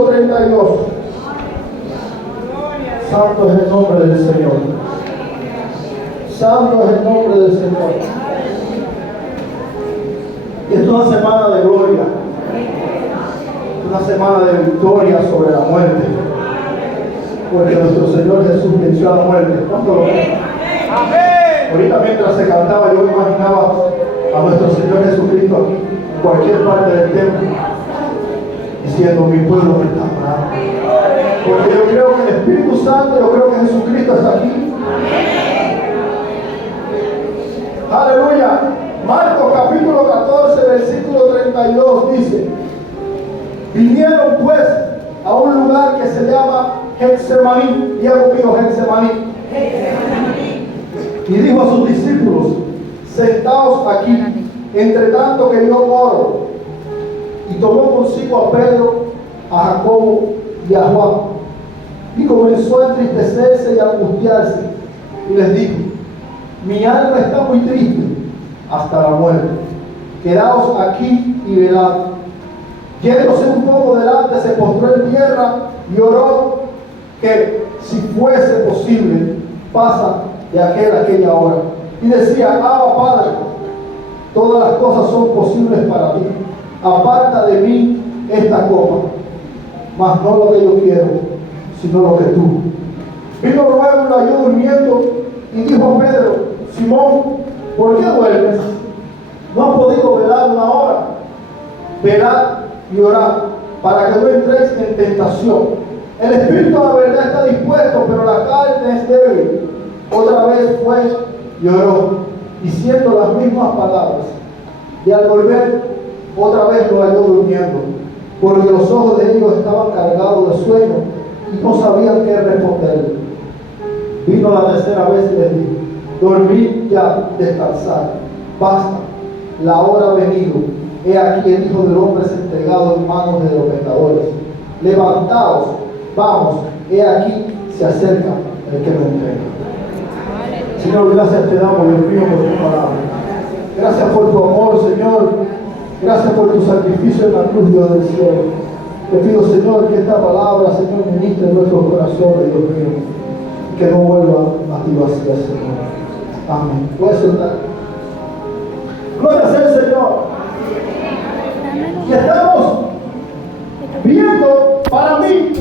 versículo 32. Santo es el nombre del Señor. Santo es el nombre del Señor. Y esta es una semana de gloria. Una semana de victoria sobre la muerte. Porque nuestro Señor Jesús venció a la muerte. ¿Cuánto lo creen? Ahorita mientras se cantaba yo imaginaba a nuestro Señor Jesucristo aquí, en cualquier parte del templo, diciendo: mi pueblo me está orando. Porque yo creo que el Espíritu Santo, yo creo que Jesucristo está aquí. Aleluya. Marcos capítulo 14, versículo 32 dice: vinieron pues a un lugar que se llama Getsemaní. Y ha conmigo Getsemaní. Y dijo a sus discípulos: sentaos aquí, entre tanto que yo oro. Y tomó consigo a Pedro, a Jacobo y a Juan, y comenzó a entristecerse y a angustiarse, y les dijo: mi alma está muy triste hasta la muerte. Quedaos aquí y velad. Yéndose un poco delante, se postró en tierra y oró que, si fuese posible, pasa de aquella hora. Y decía: Abba, Padre, todas las cosas son posibles para ti. Aparta de mí esta copa, mas no lo que yo quiero, sino lo que tú. Vino luego y lo halló durmiendo, y dijo a Pedro: Simón, ¿por qué duermes? ¿No has podido velar una hora? Velad y orad, para que no entréis en tentación. El espíritu a la verdad está dispuesto, pero la carne es débil. Otra vez fue y oró, diciendo las mismas palabras. Y al volver, otra vez lo halló durmiendo, porque los ojos de ellos estaban cargados de sueño y no sabían qué responderle. Vino la tercera vez y les dijo: dormid ya, descansad, basta, la hora ha venido. He aquí el Hijo del Hombre es entregado en manos de los pecadores. Levantaos, vamos, he aquí se acerca el que me entrega. Señor, gracias te damos, Dios mío, por tu palabra. Gracias por tu amor, Señor. Gracias por tu sacrificio en la cruz, Dios del cielo. Te pido, Señor, que esta palabra, Señor, ministre en nuestros corazones, Dios mío, y que no vuelva a ti vacía, Señor. Amén. Puedes sentar. Gloria sea el Señor. Y estamos viendo, para mí,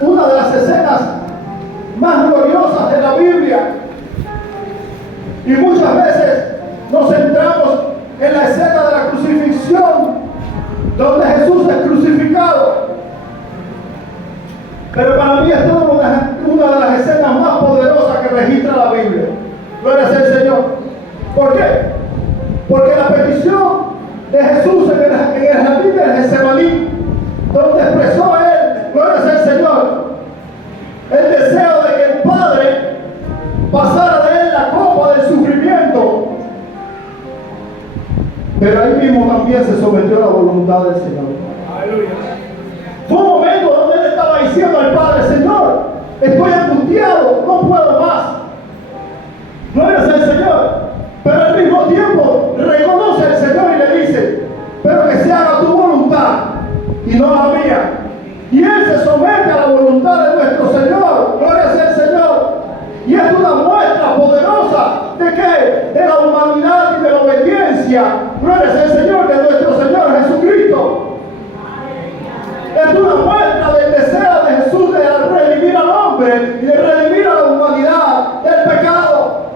una de las escenas más gloriosas de la Biblia. Y muchas veces nos centramos en la escena de la crucifixión, donde Jesús es crucificado. Pero para mí esta es una de las escenas más poderosas que registra la Biblia. Gloria sea el Señor. ¿Por qué? Porque la petición de Jesús en el jardín de Getsemaní, donde expresó él, gloria sea el Señor, el deseo de que el Padre pasara de él la copa del sufrimiento, pero ahí mismo también se sometió a la voluntad del Señor. Aleluya. Fue un momento donde él estaba diciendo al Padre: Señor, estoy angustiado, no puedo más. Gloria sea el Señor. Pero al mismo tiempo reconoce al Señor y le dice: pero que se haga tu voluntad y no la mía. Y él se somete a la voluntad de nuestro Señor. Gloria sea el Señor. Y es una muestra poderosa de que de la humanidad y de la obediencia, gloria sea el Señor, de nuestro Señor Jesucristo. Es una muestra del deseo de Jesús de redimir al hombre y de redimir a la humanidad del pecado.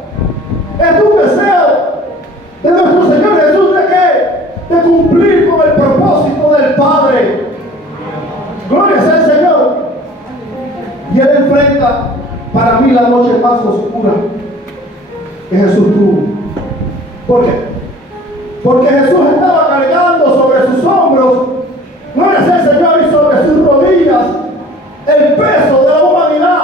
Es un deseo de nuestro Señor Jesús de qué? De cumplir con el propósito del Padre. Gloria sea el Señor. Y él enfrenta, para mí, la noche más oscura que Jesús tuvo. ¿Por qué? Porque Jesús estaba cargando sobre sus hombros, gloria sea el Señor, y sobre sus rodillas, el peso de la humanidad.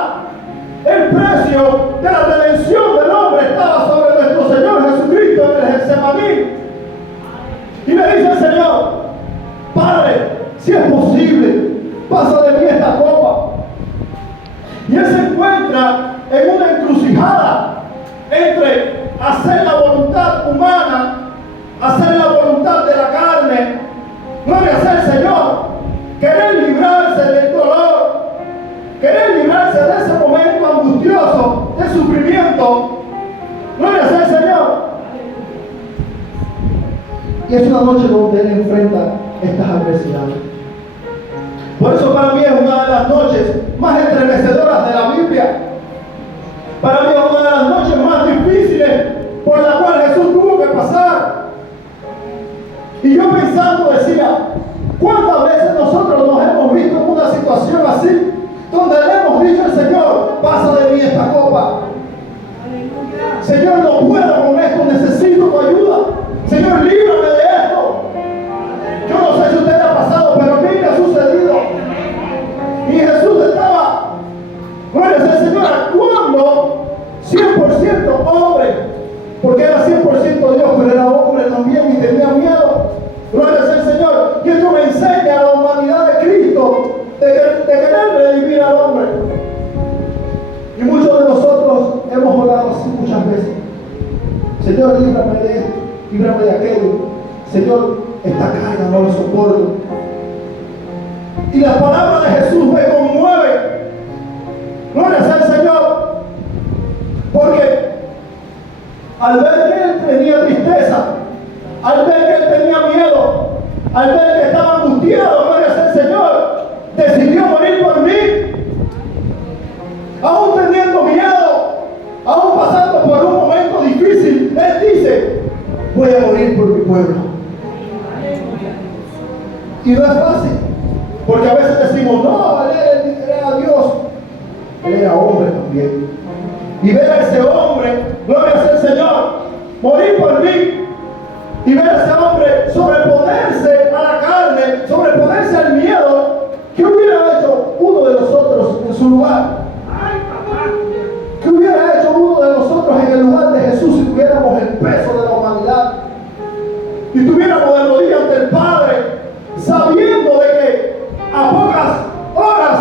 El precio de la redención del hombre estaba sobre nuestro Señor Jesucristo en el Getsemaní. Y le dice al Señor: Padre, si es posible, pasa de mí esta copa. Y él se encuentra en una encrucijada entre hacer la voluntad humana, hacer la voluntad de la carne, gloria sea el Señor, querer librarse liberarse de ese momento angustioso, de sufrimiento. Gloria sea al Señor. Y es una noche donde Él enfrenta estas adversidades. Por eso para mí es una de las noches más estremecedoras de la Biblia. Para mí es una de las noches más difíciles por la cual Jesús tuvo que pasar. Y yo pensando decía, ¿cuántas veces nosotros nos hemos visto en una situación así? Donde le hemos dicho al Señor, pasa de mí esta copa. Señor, no puedo con esto, necesito tu ayuda. Señor, líbrame de esto. Yo no sé si usted le ha pasado, pero a mí me ha sucedido. Y Jesús estaba, gloria al Señor, actuando 100% hombre, porque era 100% Dios, pero era hombre también y tenía miedo. Gloria al Señor. Y esto me enseña a la humanidad de Cristo de querer redimir al hombre. Y muchos de nosotros hemos orado así muchas veces. Señor, líbrame de esto, líbrame de aquello. Señor, esta carga no lo soporto. Y la palabra de Jesús me conmueve. Gloria sea al Señor. Porque al ver que Él tenía tristeza, al ver que Él tenía miedo, al ver que estaba angustiado, gloria sea al Señor, decidió morir por mí. Aún teniendo miedo, aún pasando por un momento difícil, Él dice, voy a morir por mi pueblo. Y no es fácil, porque a veces decimos, no, Él era Dios. Él era hombre también. Y ver a ese hombre, gloria sea al Señor, morir por mí. Y ver a ese hombre sobreponerse a la carne, sobreponerse al miedo. ¿Qué hubiera hecho uno de nosotros en su lugar? ¿Qué hubiera hecho uno de nosotros en el lugar de Jesús si tuviéramos el peso de la humanidad? Y tuviéramos de rodillas ante el Padre, sabiendo de que a pocas horas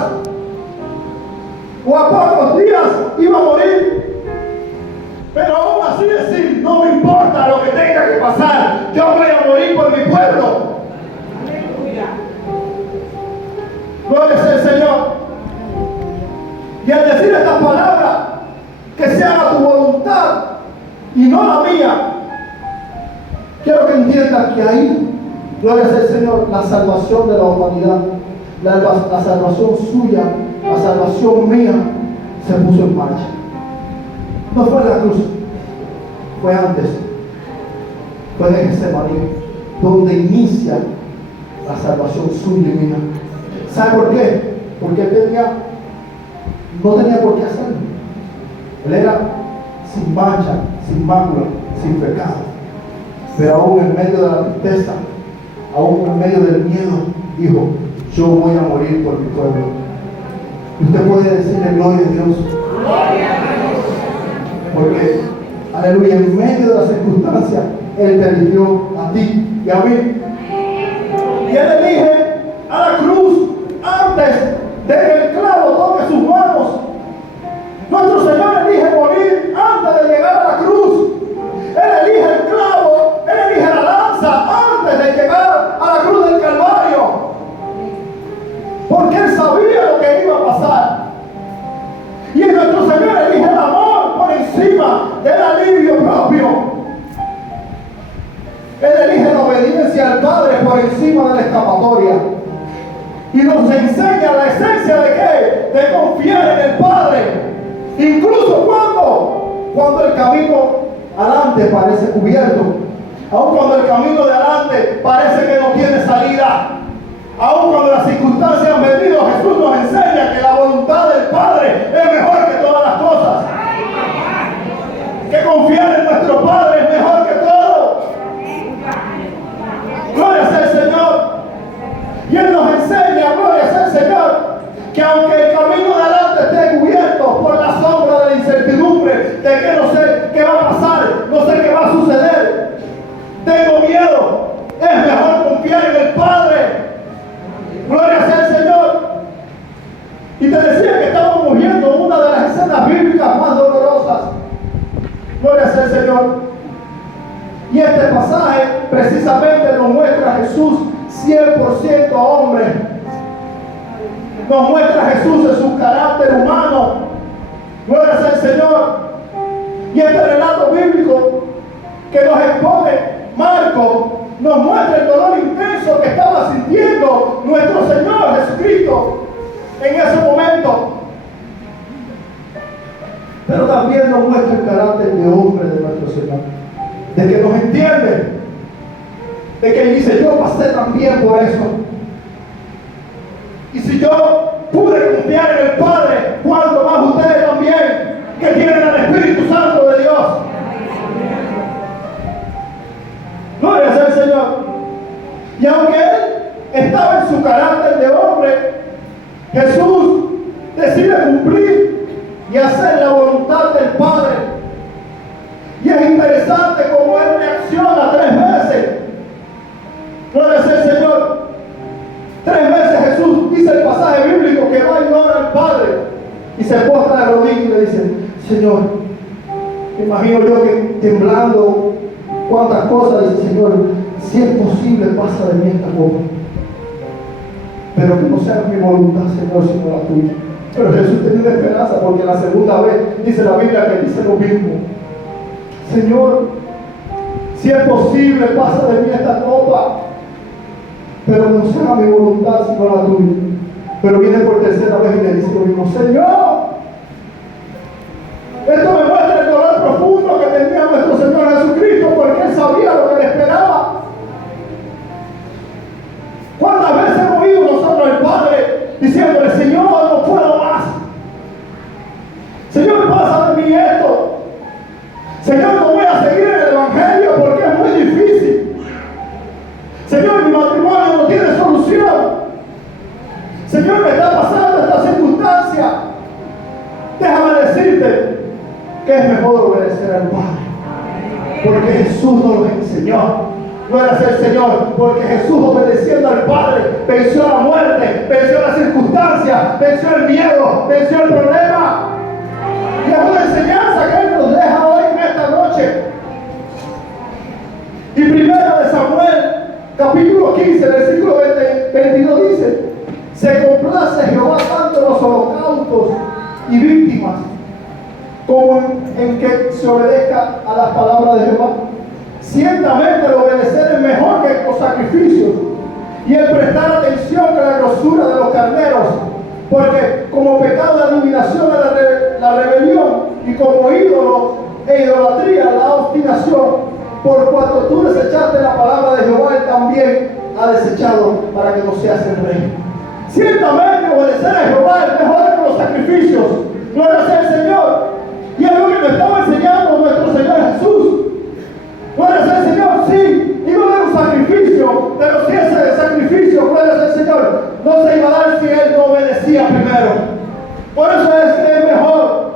o a pocos días iba a morir. Pero aún así decir, no me importa lo que tenga que pasar, yo voy a morir por mi pueblo. Gloria sea al Señor. Y al decir estas palabras, que se haga tu voluntad y no la mía, quiero que entiendan que ahí, gloria sea al Señor, la salvación de la humanidad, la salvación suya, la salvación mía, se puso en marcha. No fue en la cruz, fue antes, fue en Getsemaní, donde inicia la salvación suya y mía. ¿Sabe por qué? Porque él no tenía por qué hacerlo. Él era sin mancha, sin mácula, sin pecado. Pero aún en medio de la tristeza, aún en medio del miedo, dijo, yo voy a morir por mi pueblo. Y usted puede decirle gloria a Dios. Porque, aleluya, en medio de las circunstancias, Él te eligió a ti y a mí. Y Él elige a la cruz antes de que el clavo toque sus manos. Nuestro Señor elige morir antes de llegar a la cruz. Él elige el clavo, Él elige la lanza antes de llegar a la cruz del Calvario. Porque Él sabía lo que iba a pasar. Y nuestro Señor elige el amor por encima del alivio propio. Él elige la obediencia al Padre por encima de la escapatoria. Y nos enseña la esencia de ¿qué? De confiar en el Padre. Incluso cuando el camino adelante parece cubierto. Aun cuando el camino de adelante parece que no tiene salida. Aun cuando las circunstancias han venido, Jesús nos enseña que la voluntad del Padre es mejor que todas las cosas. Que confiar en nuestro Padre es mejor que todo. Gloria sea al Señor. Y Él nos enseña, gloria sea al Señor, que aunque el camino de adelante esté cubierto por la sombra de la incertidumbre, de que no sé qué va a pasar, no sé qué va a suceder, tengo miedo, es mejor confiar en el Padre. Gloria sea al Señor. Y te decía que estamos viendo una de las escenas bíblicas más dolorosas. Gloria sea al Señor. Y este pasaje precisamente nos muestra a Jesús 100% hombre. nos muestra a Jesús en su carácter humano. Gloria al Señor. Y este relato bíblico que nos expone Marcos nos muestra el dolor intenso que estaba sintiendo nuestro Señor Jesucristo en ese momento. Pero también nos muestra el carácter de hombre de nuestro Señor, de que nos entiende, de que dice: yo pasé también por eso. Y si yo pude confiar en el Padre, ¿cuánto más ustedes también, que tienen al Espíritu Santo de Dios? Gloria sea al Señor. Y aunque Él estaba en su carácter de hombre, Jesús decide cumplir y hacer la voluntad del Padre. Y es interesante cómo Él reacciona 3 veces. Gloria sea al Señor. 3 veces Jesús, dice el pasaje bíblico, que va y ora al Padre y se postra de rodillas y le dice: Señor, me imagino yo que temblando, cuántas cosas, dice: Señor, si es posible, pasa de mí esta copa, pero que no sea mi voluntad, Señor, sino la tuya. Pero Jesús tenía una esperanza, porque la segunda vez dice la Biblia que dice lo mismo: Señor, si es posible, pasa de mí esta copa, pero no sea mi voluntad, sino la tuya. Pero viene por tercera vez y le dice lo mismo: Señor, esto me muestra el dolor profundo que tenía nuestro Señor Jesucristo, porque Él sabía lo que le esperaba. ¿Cuántas veces hemos oído nosotros al Padre diciéndole: Señor, no puedo más? Señor, pasa de mí esto. Señor, no voy a seguir en el Evangelio porque es muy difícil. Señor, mi matrimonio no tiene solución. Señor, me está pasando esta circunstancia. Déjame decirte que es mejor obedecer al Padre, porque Jesús nos lo enseñó. Gloria sea el Señor, porque Jesús, obedeciendo al Padre, venció la muerte, venció las circunstancias, venció el miedo, venció el problema. Y es una enseñanza que Él nos deja hoy en esta noche. Y primero de Samuel, capítulo 15, versículo 22 dice: se complace Jehová tanto en los holocaustos y víctimas, como en que se obedezca a las palabras de Jehová. Ciertamente el obedecer es mejor que los sacrificios, y el prestar atención que la grosura de los carneros, porque como pecado de adivinación es la rebelión, y como ídolos e idolatría la obstinación. Por cuanto tú desechaste la palabra de Jehová, Él también ha desechado para que no seas el rey. Ciertamente obedecer a Jehová es mejor que los sacrificios. Gloria sea el Señor. Y es lo que nos estaba enseñando nuestro Señor Jesús. Gloria sea el Señor, sí, iba a dar un sacrificio, pero si ese sacrificio, gloria sea el Señor, no se iba a dar si Él no obedecía primero. Por eso es mejor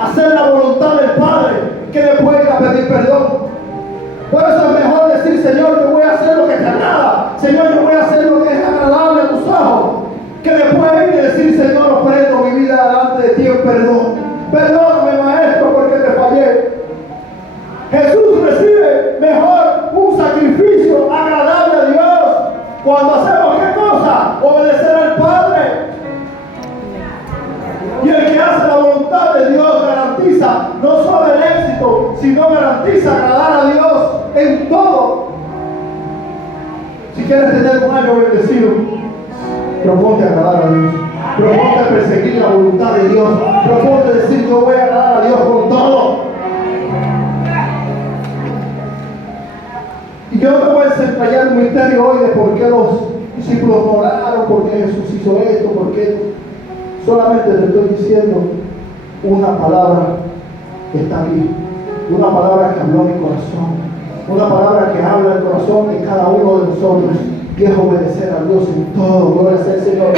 hacer la voluntad del Padre que después ir a pedir perdón. Por eso es mejor decir: Señor, yo voy a hacer lo que te agrada. Señor, yo voy a hacer lo que es agradable a tus ojos, que después ir y decir: Señor, ofrendo mi vida delante de ti en perdón. Perdóname, Maestro, porque te fallé. Jesús recibe mejor un sacrificio agradable a Dios cuando hacemos ¿qué cosa? Obedecer al Padre. Y el que hace la voluntad de Dios garantiza no solo el éxito, sino garantiza agradar a Dios en todo. Si quieres tener un año bendecido, proponte agradar a Dios. Proponte perseguir la voluntad de Dios. Proponte decir: yo voy a agradar a Dios con todo. Y yo no te voy a desentrañar un misterio hoy de por qué los discípulos no oraron, por qué Jesús hizo esto, por qué. Solamente te estoy diciendo una palabra que está aquí, una palabra que habló mi corazón, una palabra que habla el corazón de cada uno de nosotros, y es obedecer a Dios en todo. Gloria sea el Señor.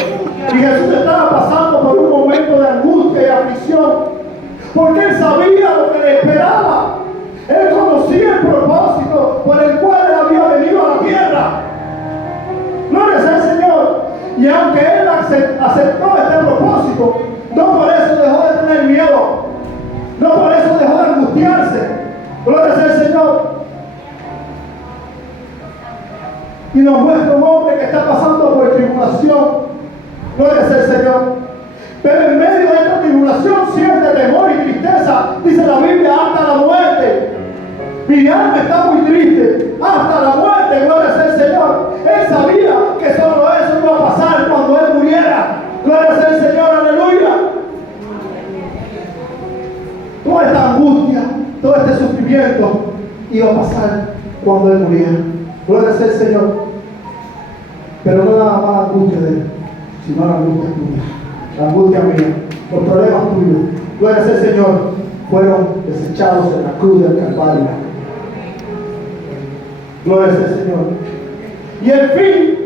Y Jesús estaba pasando por un momento de angustia y aflicción, porque Él sabía lo que le esperaba. Él conocía el propósito por el cual Él había venido a la tierra. Gloria sea el Señor. Y aunque Él aceptó este propósito, no por eso dejó de tener miedo, no por eso dejó de angustiarse. Gloria sea el Señor. Y nos muestra un hombre que está pasando por tribulación, Gloria sea el Señor. Pero en medio de esta tribulación siente temor y tristeza. Dice la Biblia, hasta la muerte. Mi alma está muy triste. Hasta la muerte, gloria sea el Señor. Él sabía que solo eso iba a pasar cuando él muriera. Gloria sea el Señor, aleluya. Toda esta angustia, todo este sufrimiento iba a pasar cuando él muriera. Gloria sea el Señor. Pero no nada más la angustia de él, sino la angustia tuya, la angustia mía, los problemas tuyos. Gloria sea el Señor, fueron desechados en la cruz del Calvario. Gloria sea el Señor. Y el fin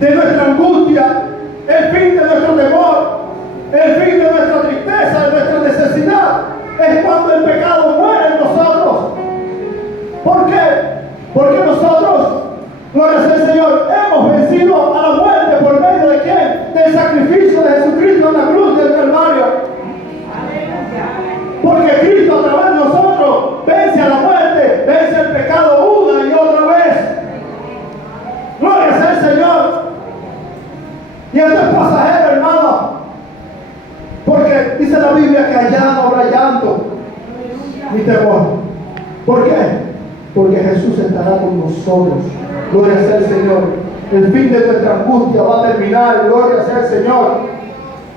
de nuestra angustia, el fin de nuestro temor, el fin de nuestra tristeza, de nuestra necesidad, es cuando el pecado muere en nosotros. ¿Por qué? Porque nosotros, gloria sea el Señor, hemos vencido a la muerte por medio de ¿quién? Del sacrificio de Jesucristo en la cruz del Calvario. Porque Cristo a través de nosotros vence a la muerte, vence el pecado una y otra vez. Gloria sea el Señor. Y esto es pasajero, hermano. Porque dice la Biblia que allá no habrá llanto ni temor. ¿Por qué? Porque Jesús estará con nosotros. Gloria sea el Señor. El fin de nuestra angustia va a terminar. Gloria sea el Señor.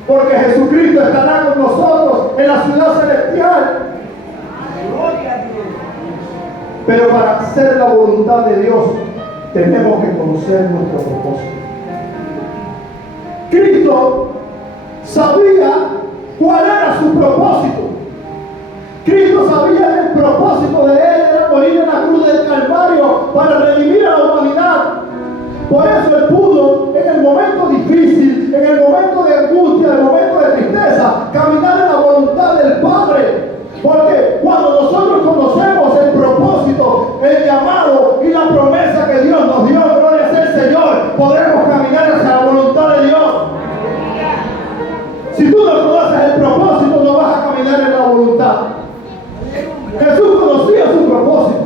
Porque Jesucristo estará con nosotros en la ciudad celestial. Pero para hacer la voluntad de Dios tenemos que conocer nuestro propósito. Cristo sabía cuál era su propósito. Cristo sabía que el propósito de él era morir en la cruz del Calvario para redimir a la humanidad. Por eso él pudo, en el momento difícil, en el momento de angustia, en el momento de tristeza, caminar en la voluntad del Padre. Porque cuando nosotros conocemos el propósito, el llamado y la promesa que Dios nos dio, gloria sea el Señor, podremos caminar hacia la voluntad de Dios. Si tú no conoces el propósito, no vas a caminar en la voluntad. Jesús conocía su propósito.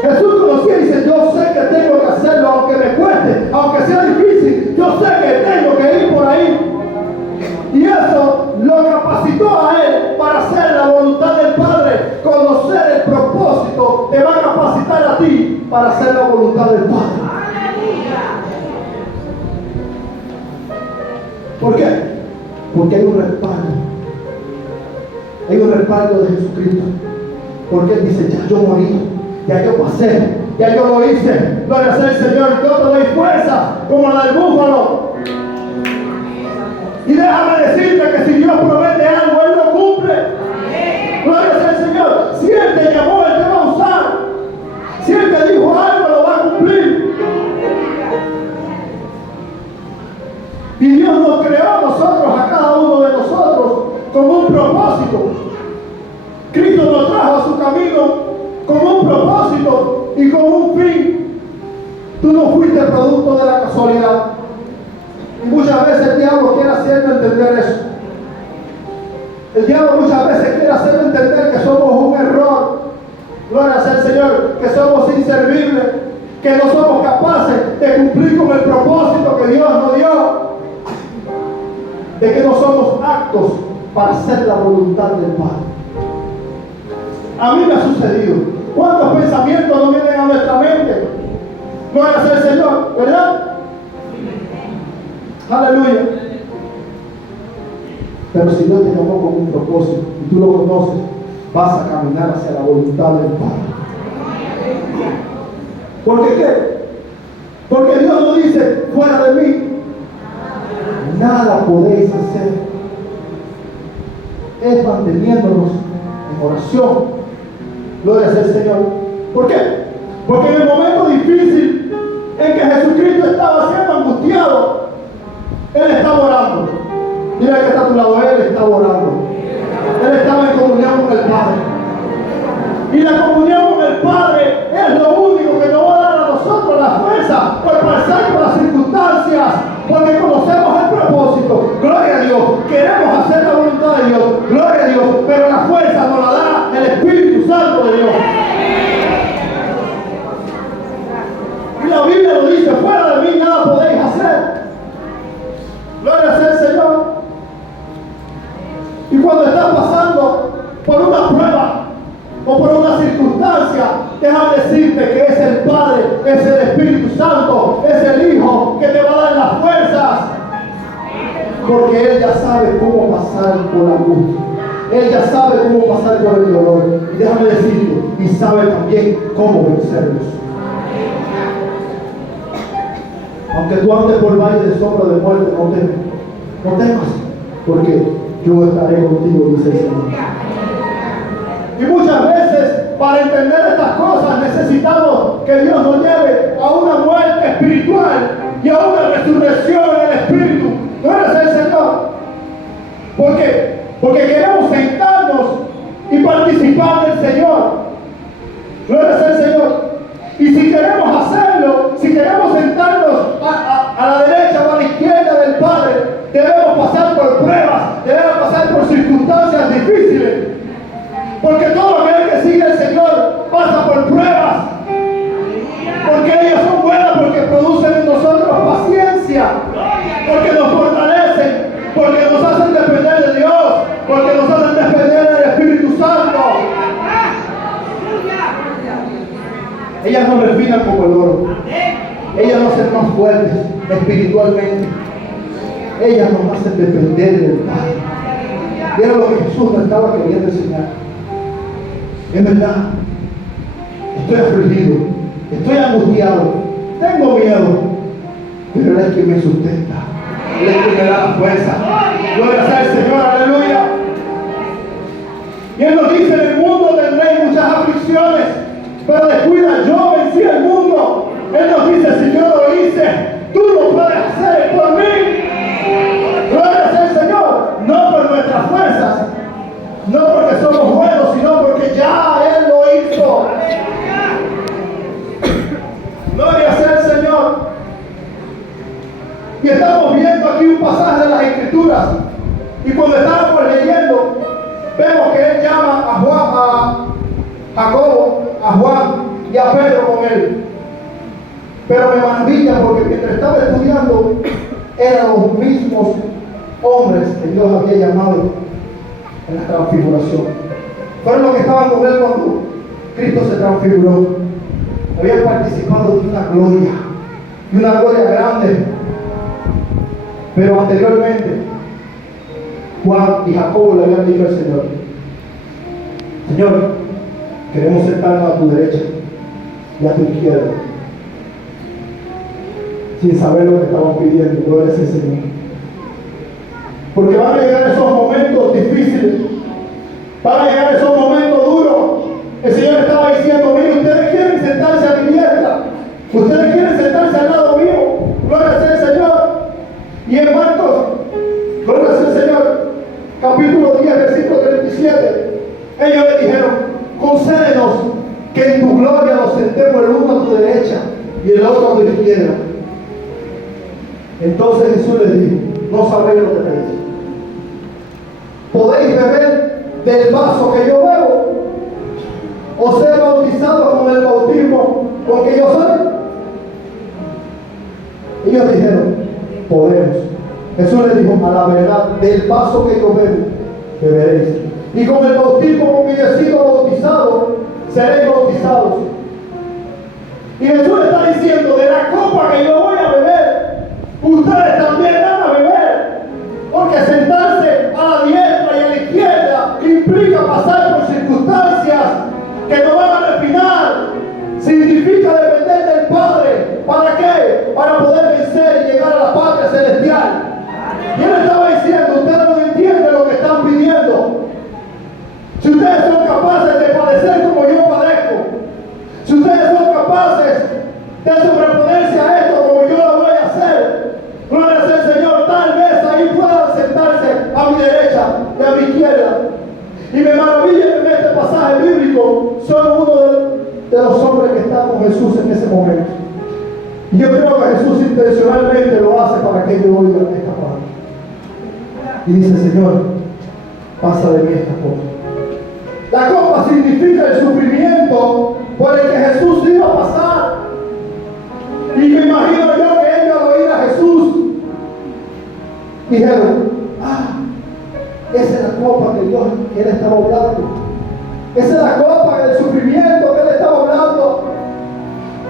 Jesús conocía y dice, yo sé que tengo que hacerlo, aunque me cueste, aunque sea difícil, yo sé que tengo que ir por ahí. Y eso lo capacitó a él para hacer la voluntad del Padre. Conocer el propósito te va a capacitar a ti para hacer la voluntad del Padre. ¿Por qué? Porque hay un respaldo. Hay un respaldo de Jesucristo. Porque Él dice, ya yo morí, ya yo pasé, ya yo lo hice. Gloria sea el Señor, yo te doy fuerza como la del búfalo. Y déjame decirte que si Dios promete algo, Él lo cumple. Gloria sea el Señor. Si Él te llamó, Él te va a usar. Si Él te dijo algo, lo va a cumplir. Y Dios nos creó a nosotros, a cada uno de nosotros, con un propósito. Cristo nos trajo a su camino con un propósito y con un fin. Tú no fuiste producto de la casualidad. Y muchas veces el diablo quiere hacerme entender eso. El diablo muchas veces quiere hacerme entender que somos un error. Gloria sea el Señor, que somos inservibles, que no somos capaces de cumplir con el propósito que Dios nos dio, de que no somos aptos para hacer la voluntad del Padre. A mí me ha sucedido. ¿Cuántos pensamientos no vienen a nuestra mente? Gloria sea el Señor, ¿verdad? Aleluya. Pero si Dios te llamó con un propósito y tú lo conoces, vas a caminar hacia la voluntad del Padre. ¿Por qué? Porque Dios no dice, fuera de mí nada podéis hacer. Es manteniéndonos en oración. Gloria sea el Señor. ¿Por qué? Porque en el momento difícil en que Jesucristo estaba siendo angustiado, Él estaba orando. Mira que está a tu lado, Él estaba orando. Él estaba en comunión con el Padre. Y la comunión con el Padre es lo único que nos va a dar a nosotros la fuerza por pasar por las circunstancias, porque conocemos el propósito. Gloria a Dios. Queremos hacer la voluntad de Dios. Gloria a Dios. Pero la fuerza nos la da el Espíritu Santo de Dios. Y la Biblia lo dice, fuera de mí nada podéis hacer. Gloria sea el Señor. Y cuando estás pasando por una prueba o por una circunstancia, déjame decirte que es el Padre, es el Espíritu Santo, es el Hijo que te va a dar las fuerzas. Porque Él ya sabe cómo pasar por la angustia. Él ya sabe cómo pasar por el dolor. Y déjame decirte, y sabe también cómo vencerlos. Aunque tú andes por valle de sombra de muerte, no temas, porque yo estaré contigo, dice el Señor. Y muchas veces, para entender estas cosas, necesitamos que Dios nos lleve a una muerte espiritual y a una resurrección en el Espíritu. Gloria sea el Señor. Porque queremos sentarnos y participar del Señor. Gloria sea el Señor. Y si queremos hacerlo, si queremos sentarnos a la derecha o a la izquierda del Padre, debemos pasar por pruebas, debemos pasar por circunstancias difíciles. Porque todo aquel que sigue al Señor pasa por pruebas. Porque ellas son buenas, porque producen en nosotros paciencia, porque nos fortalecen, porque nos hacen depender de Dios, porque nos hacen depender del Espíritu Santo. Ellas nos refinan como el oro. Ellas nos hacen más fuertes espiritualmente. Ellas nos hacen depender del Padre. Y era lo que Jesús nos estaba queriendo enseñar. Es verdad, estoy afligido, estoy angustiado, tengo miedo, pero Él es quien me sustenta, Él es quien me da la fuerza. Gloria sea el Señor, aleluya. Y Él nos dice: en el mundo tendréis muchas aflicciones, pero descuida, yo vencí el mundo. Él nos dice: si yo lo hice, tú lo puedes hacer por mí. Gloria sea el Señor, no por nuestras fuerzas, no porque somos buenos, sino porque ya Él lo hizo. Gloria sea el Señor. Y estamos viendo aquí un pasaje de las Escrituras. Y cuando estábamos leyendo, vemos que Él llama a Juan, a Jacobo, a Juan y a Pedro con Él. Pero me maravilla porque mientras estaba estudiando, eran los mismos hombres que Dios había llamado en la transfiguración. Fueron los que estaban con Él cuando Cristo se transfiguró. Habían participado de una gloria grande. Pero anteriormente, Juan y Jacobo le habían dicho al Señor: Señor, queremos sentarnos a tu derecha y a tu izquierda, sin saber lo que estaban pidiendo. Gloria sea el Señor. Porque van a llegar esos momentos difíciles, van a llegar esos momentos duros. El Señor estaba diciendo: mire, ustedes quieren sentarse a mi diestra, ustedes quieren sentarse al lado mío. Gloria sea el Señor. Y en Marcos, gloria sea el Señor, capítulo 10, versículo 37, ellos le dijeron: concédenos que en tu gloria nos sentemos el uno a tu derecha y el otro a tu izquierda. Entonces Jesús les dijo: no sabéis lo que pedís. ¿Podéis beber del vaso que yo bebo? ¿O ser bautizados con el bautismo con que yo soy? Ellos dijeron: podemos. Jesús les dijo: a la verdad, del vaso que yo bebo, beberéis. Y con el bautismo con que yo he sido bautizado, seréis bautizados. Y Jesús está diciendo: de la copa que yo voy a beber, ustedes también van a beber. Porque sentarse a la diestra y a la izquierda implica pasar por circunstancias que no van a refinar. Significa depender del Padre. ¿Para qué? Para poder vencer y llegar a la patria celestial. Y Él estaba diciendo: ustedes no entienden lo que están pidiendo. Si ustedes son capaces de padecer como yo padezco, si ustedes son capaces de sobreponerse a esto como yo lo voy a hacer, gloria sea el Señor, tal vez ahí puedan sentarse a mi derecha y a mi izquierda. Y me maravilla que en este pasaje bíblico son uno de los hombres que están con Jesús en ese momento. Y yo creo que Jesús intencionalmente lo hace para que ellos oigan esta palabra. Y dice: Señor, pasa de mí esta copa. La copa significa el sufrimiento por el que Jesús iba a pasar. Y me imagino yo que ellos al oír a Jesús dijeron, esa es la copa que él estaba hablando. Esa es la copa del sufrimiento que él estaba hablando.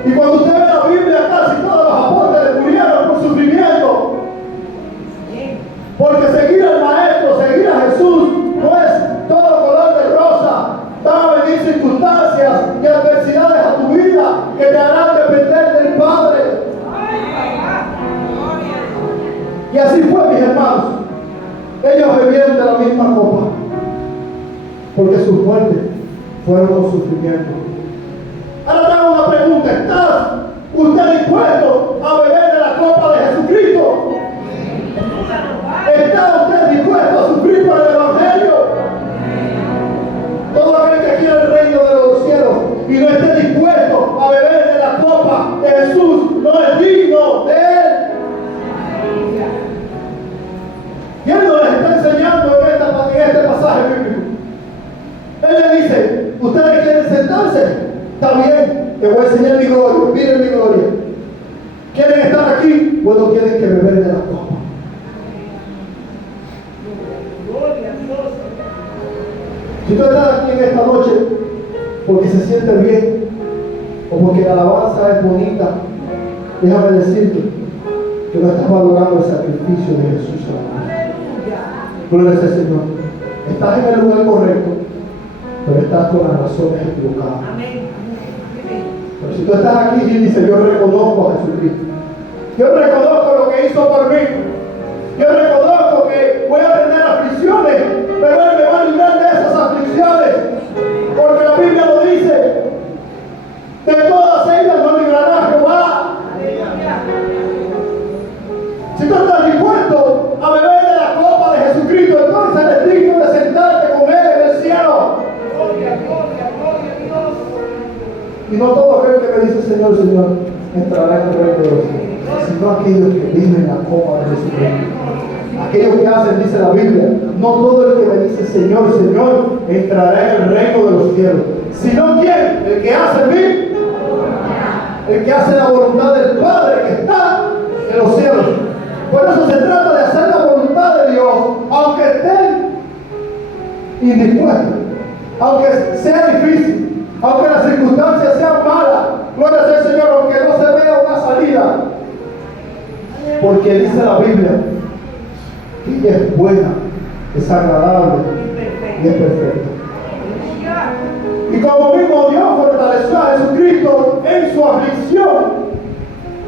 Y cuando usted ve la Biblia, casi todos los apóstoles murieron por sufrimiento. Porque seguir al Maestro, seguir a Jesús, no es todo color de rosa. Van a venir circunstancias y adversidades a tu vida que te harán depender del Padre. Y así fue, mis hermanos. Ellos bebieron de la misma copa, porque sus muertes fueron con sufrimiento. Ahora te hago una pregunta: ¿está usted dispuesto a beber de la copa de Jesucristo? ¿Está usted dispuesto a sufrir por el Evangelio? Todo aquel que quiera el reino de los cielos y no esté dispuesto a beber de la copa de Jesús, no es digno de él. Y él nos está enseñando en este pasaje bíblico. Él le dice: ¿ustedes quieren sentarse? Está bien, les voy a enseñar mi gloria, miren mi gloria. ¿Quieren estar aquí? Bueno, tienen que beber de la copa. Si tú estás aquí en esta noche porque se siente bien o porque la alabanza es bonita, déjame decirte que no estás valorando el sacrificio de Jesús en la cruz. Gloria al Señor. Estás en el lugar correcto, pero estás con las razones equivocadas. Pero si tú estás aquí y dices: yo reconozco a Jesucristo, yo reconozco lo que hizo por mí, yo reconozco que voy a tener aflicciones, pero Él me va a librar de esas aflicciones, porque la Biblia lo dice: de todas ellas nos librará Jehová. Si tú estás dispuesto a beber de la copa de Jesucristo, entonces eres digno de sentarte con Él en el cielo. Y no todo aquel que me dice Señor, Señor, entrará en el reino de los cielos, sino aquellos que viven la copa de Jesucristo. Aquellos que hacen, dice la Biblia, no todo el que me dice Señor, Señor, entrará en el reino de los cielos, sino ¿quién? El que hace mí, el que hace la voluntad del Padre que está en los cielos. Por eso se trata de hacer la voluntad de Dios, aunque estén indispuestos, aunque sea difícil, aunque las circunstancias sean malas. Gloria al Señor, aunque no se vea una salida, porque dice la Biblia que ella es buena, es agradable y es perfecta. Y como mismo Dios fortaleció a Jesucristo en su aflicción,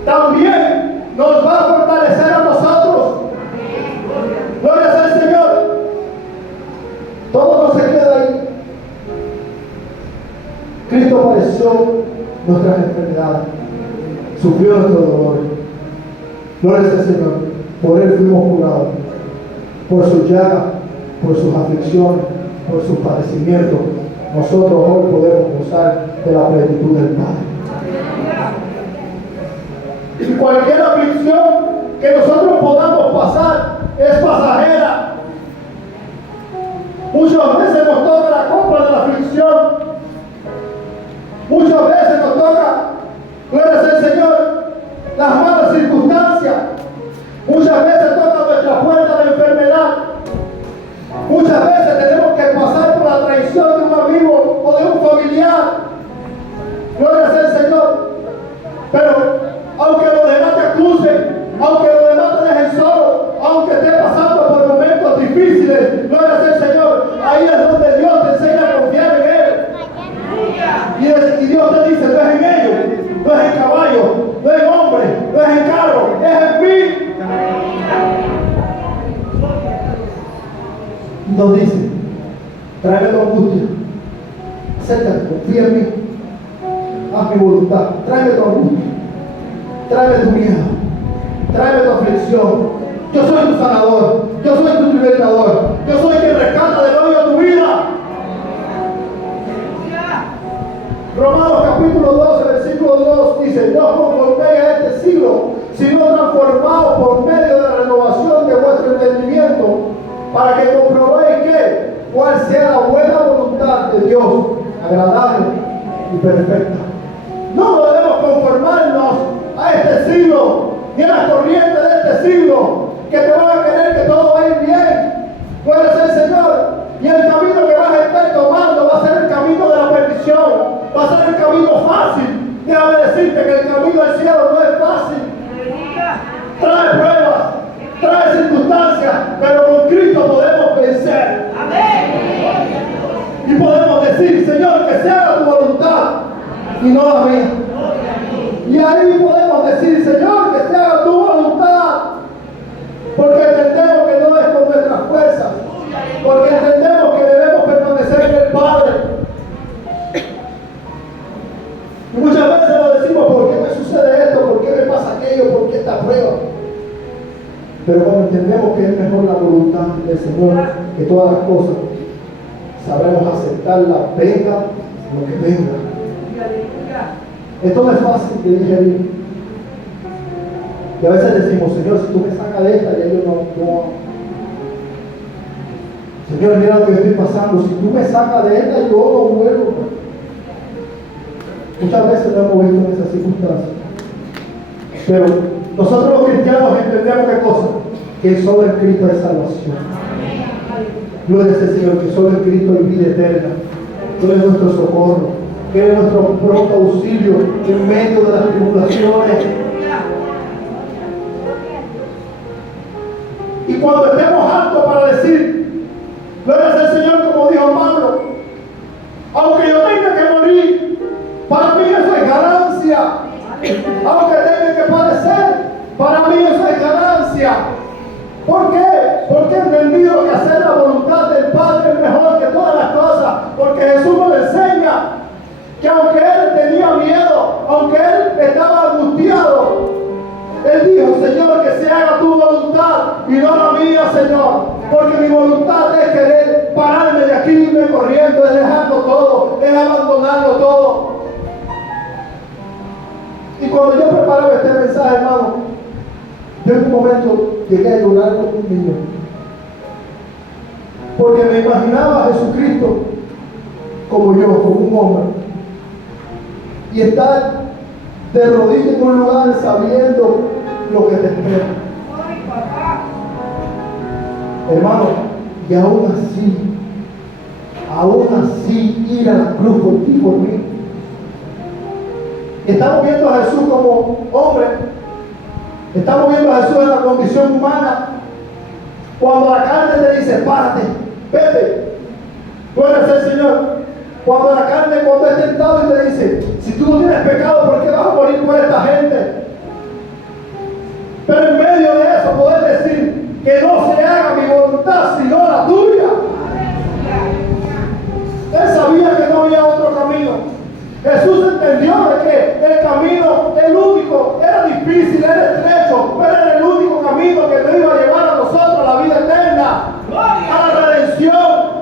también nos va a fortalecer a nosotros. Gloria al Señor. Todo no se queda ahí. Cristo padeció nuestras enfermedades, sufrió nuestros dolores. Gloria al Señor. Por Él fuimos curados. Por su llaga, por sus aflicciones, por sus padecimientos, nosotros hoy podemos gozar de la plenitud del Padre. Y cualquier aflicción que nosotros podamos pasar es pasajera. Muchas veces nos toca la copa de la aflicción. Muchas veces nos toca, gloria al Señor, las malas circunstancias. Muchas veces toca nuestra puerta de enfermedad. Muchas veces tenemos que pasar por la traición de un amigo o de un familiar. Gloria al Señor. Pero aunque los demás te acusen, aunque los demás te dejen solo, aunque estés pasando por momentos difíciles, gloria al Señor, ahí es donde Dios te enseña a confiar en Él. Y Dios te dice: no es en ellos, no es en caballos, no es en hombres, no es en carros, es en mí. Nos dice: tráeme tu angustia, acércate, confía en mí, haz mi voluntad, tráeme tu angustia, tráeme tu miedo, tráeme tu aflicción. Yo soy tu sanador, yo soy tu libertador, yo soy quien rescata del hoyo tu vida. Romanos capítulo 12, versículo 2 dice: no os conforméis a este siglo, sino transformaos por medio de la renovación de vuestro entendimiento, para que comprobéis cuál sea la buena voluntad de Dios, agradable y perfecta. No debemos conformarnos a este siglo, ni a la corriente de este siglo, que te van a querer que y no la mía. Y ahí podemos decir, Señor, que se haga tu voluntad, porque entendemos que no es con nuestras fuerzas, porque entendemos que debemos permanecer en el Padre. Y muchas veces nos decimos, ¿por qué me sucede esto? ¿Por qué me pasa aquello? ¿Por qué esta prueba? Pero cuando entendemos que es mejor la voluntad del Señor que todas las cosas, sabremos aceptarla, venga lo que venga. Esto no es fácil de digerir. Y a veces decimos, Señor, si tú me sacas de esta, ya yo no. Señor, mira lo que estoy pasando. Si tú me sacas de esta, yo no vuelvo. Muchas veces lo hemos visto en esas circunstancias. Pero nosotros los cristianos entendemos qué cosa, que solo en Cristo hay salvación. Gloria al Señor, que solo en Cristo hay vida eterna. Tú eres nuestro socorro, que eres nuestro pronto auxilio en medio de las tribulaciones. Y cuando estemos altos para decir, gloria al Señor, como dijo Pablo, aunque yo tenga que morir, para mí eso es ganancia. Aunque tenga que padecer, para mí eso es ganancia. ¿Por qué? Porque he entendido que hacer la voluntad del Padre es mejor que todas las cosas. Porque Jesús nos enseña que aunque Él tenía miedo, aunque Él estaba angustiado, Él dijo, Señor, que se haga tu voluntad y no la mía, Señor. Porque mi voluntad es querer pararme de aquí y irme corriendo, es dejarlo todo, es abandonarlo todo. Y cuando yo preparaba este mensaje, hermano, yo en un momento llegué a llorar como un niño. Porque me imaginaba a Jesucristo como yo, como un hombre. Y estar de rodillas en un lugar sabiendo lo que te espera. Hermano, y aún así ir a la cruz por ti, por mí. Estamos viendo a Jesús como hombre. Estamos viendo a Jesús en la condición humana. Cuando la carne te dice, párate, vete, puede ser Señor. Cuando la carne, cuando es tentado y te dice, si tú no tienes pecado, ¿por qué vas a morir por esta gente? Pero en medio de eso poder decir que no se haga mi voluntad sino la tuya. Él sabía que no había otro camino. Jesús entendió de que el camino, el único, era difícil, era estrecho, pero era el único camino que nos iba a llevar a nosotros a la vida eterna, a la redención,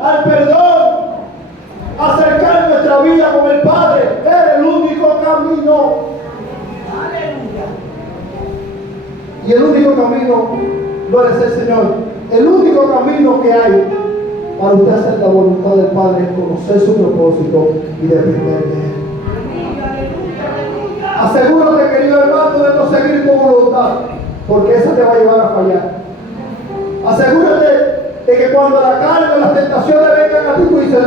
al perdón, a acercar nuestra vida con el Padre. Era el único camino. Y el único camino, gloria al Señor, el único camino que hay para usted hacer la voluntad del Padre es conocer su propósito y depender de Él. Asegúrate, querido hermano, de no seguir tu voluntad, porque esa te va a llevar a fallar. Asegúrate de que cuando la carne o las tentaciones vengan a ti, tú dices,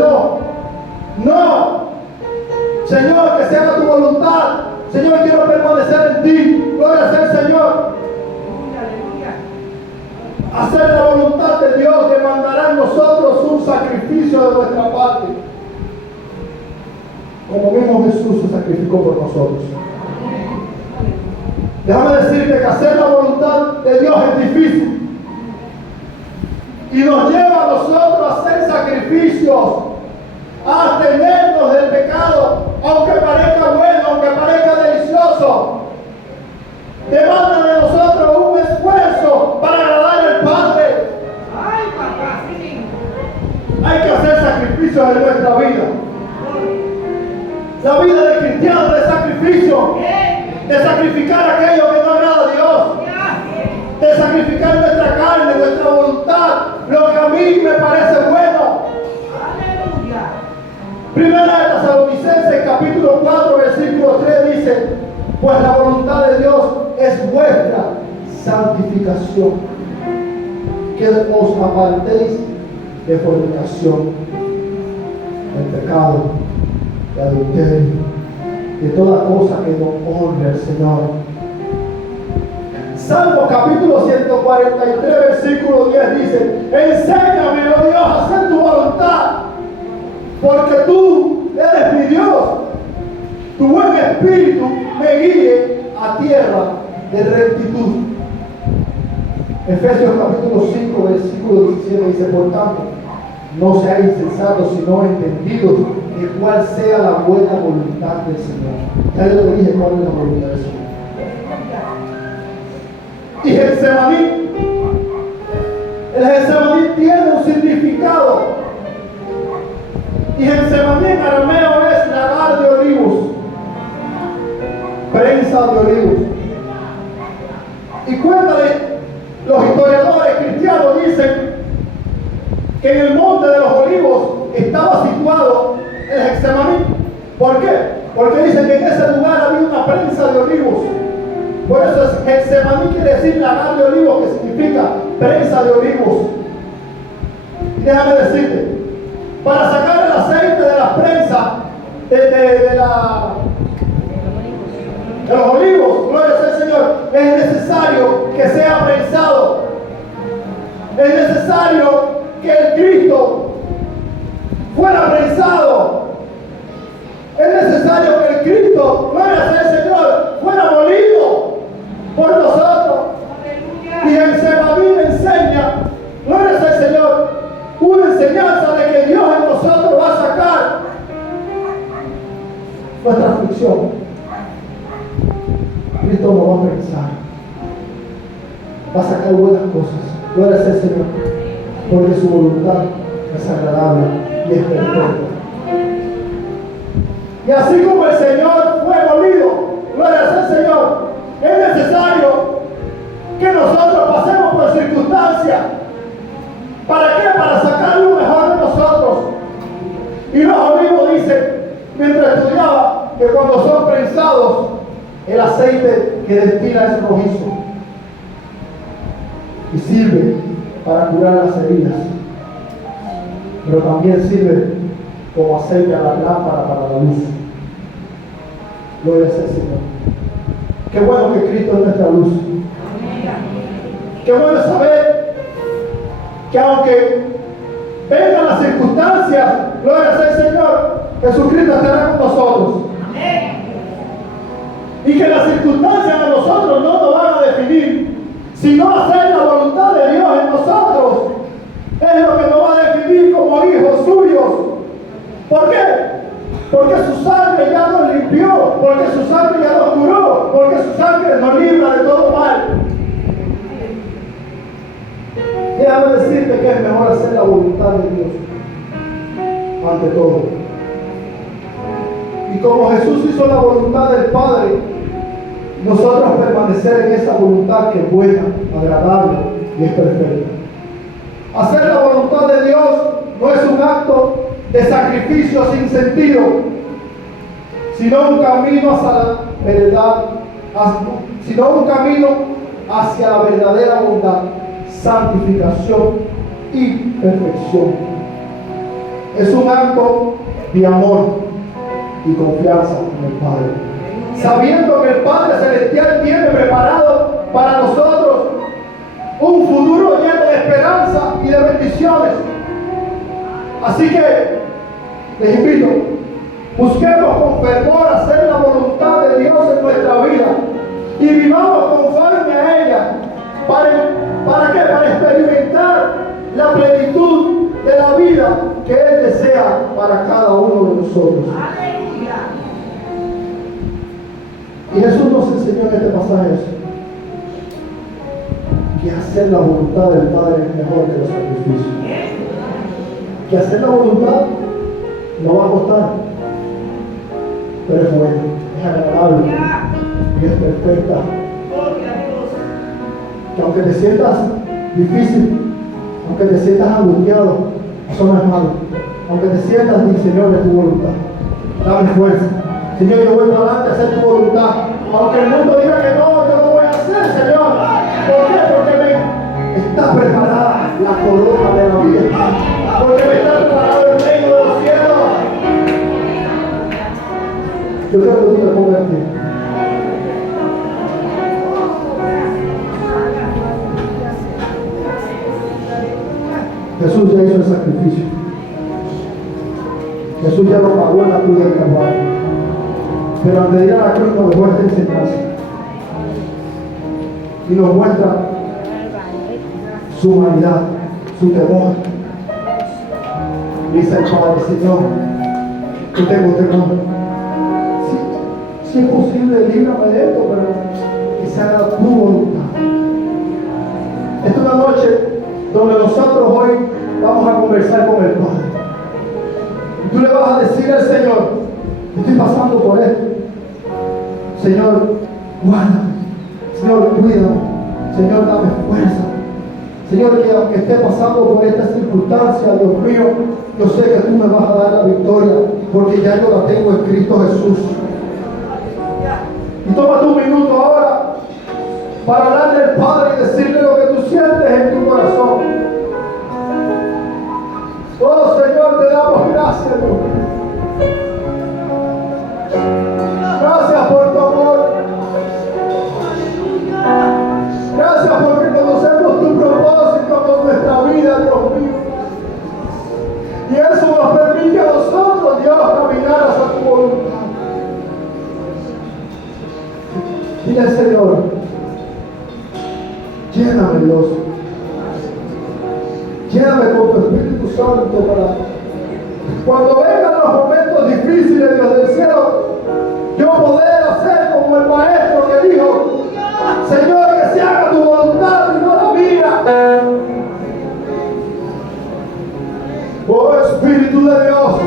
no, Señor, que se haga tu voluntad. Señor, quiero permanecer en ti. Gloria al Señor. Hacer la voluntad de Dios demandará en nosotros un sacrificio de nuestra parte, como mismo Jesús se sacrificó por nosotros. Déjame decirte que hacer la voluntad de Dios es difícil y nos lleva a nosotros a hacer sacrificios, a abstenernos del pecado, aunque parezca bueno, aunque parezca delicioso. Demanda de nosotros un esfuerzo para agradar al Padre. Hay que hacer sacrificios en nuestra vida. La vida del cristiano es de sacrificio, de sacrificar aquello que no agrada a Dios, de sacrificar nuestra carne, nuestra voluntad, lo que a mí me parece bueno. Primera de Tesalonicenses, capítulo 4, versículo 3 dice, pues la voluntad de Dios es vuestra santificación, que os apartéis de fornicación, del pecado, de adulterio, de toda cosa que no honre al Señor. Salmo capítulo 143, versículo 10 dice, enséñame, oh Dios, a hacer tu voluntad, porque tú eres mi Dios. tu buen espíritu me guíe a tierra de rectitud. Efesios capítulo 5, versículo 17 dice: por tanto, no seáis insensatos, sino entendidos de cuál sea la buena voluntad del Señor. Ya yo le dije cuál es la voluntad del Señor. Y Getsemaní, el Getsemaní tiene un significado. Y Getsemaní en arameo es lagar de olivos, prensa de olivos. Y cuéntale, los historiadores cristianos dicen que en el monte de los olivos estaba situado el Getsemaní. ¿Por qué? Porque dicen que en ese lugar había una prensa de olivos. Por eso es Getsemaní, quiere decir lagar de olivos, que significa prensa de olivos. Y déjame decirte, para sacar el aceite de la prensa de los olivos, gloria sea al Señor, es necesario que sea prensado. Es necesario que el Cristo fuera prensado. Es necesario que el Cristo, gloria sea al Señor, fuera molido por nosotros. Y Getsemaní me enseña, gloria sea al Señor, una enseñanza de que Dios en nosotros va a sacar nuestra aflicción. Cristo nos va a pensar, va a sacar buenas cosas. Gloria sea al Señor, porque su voluntad es agradable y es perfecta. Y así como el Señor fue molido, gloria sea al Señor, es necesario que nosotros pasemos por circunstancias. ¿Para qué? Para sacar lo mejor de nosotros. Y los olivos dicen, mientras estudiaba, que cuando son prensados, el aceite que destila es rojizo y sirve para curar las heridas, pero también sirve como aceite a la lámpara para la luz. Gloria sea al Señor. Qué bueno que Cristo es nuestra luz. Qué bueno saber que aunque vengan las circunstancias, gloria sea al Señor, Jesucristo estará con nosotros. Y que las circunstancias de nosotros no nos van a definir, sino hacer la voluntad de Dios en nosotros. Es lo que nos va a definir como hijos suyos. ¿Por qué? Porque su sangre ya nos limpió, porque su sangre ya nos curó, porque su sangre nos libra de todo mal. Déjame decirte que es mejor hacer la voluntad de Dios ante todo. Y como Jesús hizo la voluntad del Padre, nosotros permanecer en esa voluntad que es buena, agradable y es perfecta. Hacer la voluntad de Dios no es un acto de sacrificio sin sentido, sino un camino hacia la verdad, sino un camino hacia la verdadera bondad, santificación y perfección. Es un acto de amor y confianza en el Padre, sabiendo que el Padre Celestial tiene preparado para nosotros un futuro lleno de esperanza y de bendiciones. Así que les invito, busquemos con fervor hacer la voluntad de Dios en nuestra vida y vivamos conforme a ella. ¿Para qué? Para experimentar la plenitud de la vida que Él desea para cada uno de nosotros. Y Jesús nos enseñó en este pasaje eso, que hacer la voluntad del Padre es mejor que los sacrificios. Que hacer la voluntad no va a costar, pero es bueno, es agradable y es perfecta. Que aunque te sientas difícil, aunque te sientas angustiado, eso no es malo. Aunque te sientas, di, Señor, es tu voluntad, dame fuerza. Señor, yo voy para adelante a hacer tu voluntad. Aunque el mundo diga que no, yo lo voy a hacer, Señor. ¿Por qué? Porque me está preparada la corona de la vida. Porque me está preparado el reino de los cielos. Yo quiero que tú te pongas aquí. Jesús ya hizo el sacrificio. Jesús ya lo pagó en la cruz del Calvario. Pero al pedir a la cruz nos dejó esta enseñanza. Y nos muestra su humanidad, su temor. Dice el Padre, Señor, yo tengo temor. Si es posible, líbrame de esto, pero que se haga tu voluntad. Esta es una noche donde nosotros hoy vamos a conversar con el Padre. Y tú le vas a decir al Señor, estoy pasando por esto. Señor, guárdame. Señor, cuídame. Señor, dame fuerza. Señor, que aunque esté pasando por esta circunstancia, Dios mío, yo sé que tú me vas a dar la victoria, porque ya yo la tengo en Cristo Jesús. Y toma tu minuto ahora para hablarle al Padre y decirle lo que tú sientes en tu corazón. Oh Señor, te damos gracias, Dios. Gracias por tu amor. Gracias porque conocemos tu propósito con nuestra vida, Dios mío. Y eso nos permite a nosotros, Dios, caminar hacia tu voluntad. Dile al Señor, lléname, Dios. Lléname con tu Espíritu Santo para cuando vengan los momentos difíciles, Dios del cielo, yo poder hacer como el maestro que dijo, Señor, que se haga tu voluntad y no la mía. Oh Espíritu de Dios,